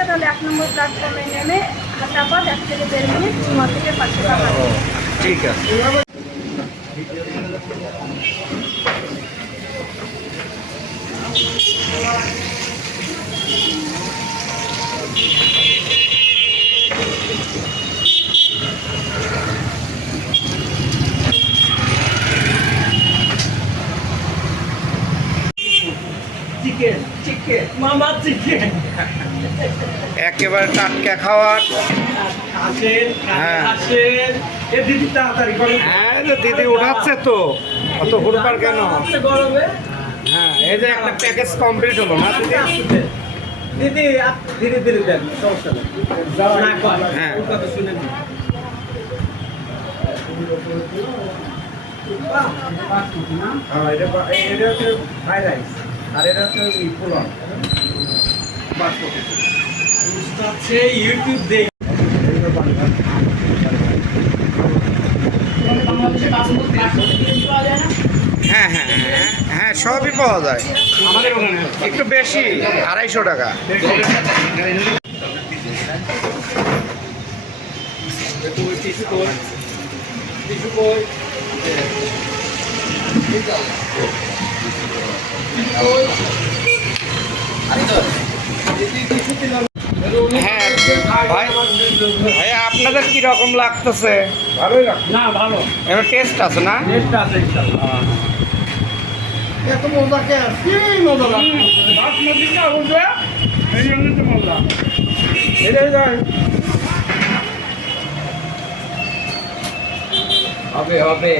থাকে তাহলে এক নম্বর প্ল্যাটফর্মে নেমে হাঁটাপাত এক থেকে দেড় মিনিট থেকে পাওয়া টাকা। ঠিক আছে। চিকেন চিকেন মামা চিকেন একেবারে টাটকা খাওয়ার আসেন হ্যাঁ। আসেন। এ দিদি তাড়াতাড়ি করেন হ্যাঁ যে দিদি উঠাচ্ছে তো। অত হুড়পার কেন? গরমে। হ্যাঁ এই যে একটা প্যাকেজ কমপ্লিট হলো না দিদি? দিদি আপ- ধীরে ধীরে দেন সমস্যা নেই। না কর হ্যাঁ। কথা শুনে নিন। হ্যাঁ, এটা এটা হচ্ছে ফ্রাইড রাইস। আর এটা হচ্ছে হচ্ছে ইউটিউব দেখ হ্যাঁ হ্যাঁ হ্যাঁ হ্যাঁ সবই পাওয়া যায়। আমাদের ওখানে একটু বেশি আড়াইশো টাকা। কই? হ্যাঁ ভাই ভাইয়া আপনাদের কি লাগতেছে? ভালোই না ভালো এবার টেস্ট আছে না? টেস্ট আছে মজা কে কি মজা বাসমতি না তো মজা হবে হবে।